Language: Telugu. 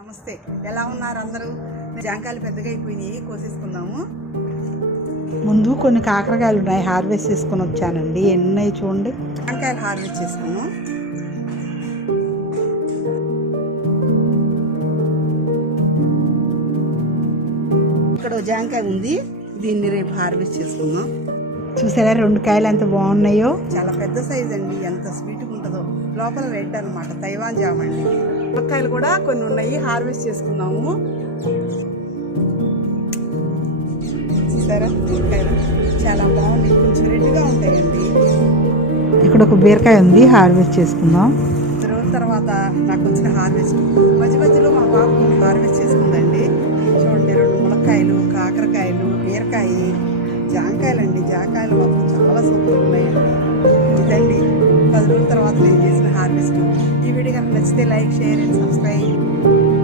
నమస్తే, ఎలా ఉన్నారు అందరూ? జాంకాయలు పెద్దగా అయిపోయినాయి, కోసేసుకుందాము. ముందు కొన్ని కాకరకాయలు ఉన్నాయి, హార్వెస్ట్ చేసుకుని వచ్చానండి. ఎన్ని చూడండి. జాంకాయలు హార్వెస్ట్ చేసుకున్నాం. ఇక్కడ జాంకాయ ఉంది, దీన్ని రేపు హార్వెస్ట్ చేసుకుందాం. చూసారా 2 కాయలు ఎంత బాగున్నాయో. చాలా పెద్ద సైజ్ అండి, ఎంత స్వీట్గా ఉంటుందో. లోపల రెడ్ అనమాట, తైవాన్ జామ్ అండి. ములక్కాయలు కూడా కొన్ని ఉన్నాయి, హార్వెస్ట్ చేసుకున్నాము. చూసారా, ములక్కాయలు చాలా బాగుంది, కొంచెం రెడ్గా ఉంటాయండి. ఇక్కడ ఒక బీరకాయ ఉంది, హార్వెస్ట్ చేసుకుందాం. రోజు తర్వాత నాకు వచ్చిన హార్వెస్ట్ మధ్య మధ్యలో మా బాబు కొన్ని హార్వెస్ట్ చేసుకుందండి. చూడండి, 2 ములక్కాయలు, కాకరకాయలు, బీరకాయ, జాంకాయలు అండి. జాంకాయలు మాత్రం చాలా సూపర్ ఉన్నాయండి. ఇదండి 10 రోజుల తర్వాత నేను చేసిన హార్వెస్ట్. ఈ వీడియో కనుక నచ్చితే లైక్, షేర్ అండ్ సబ్స్క్రైబ్.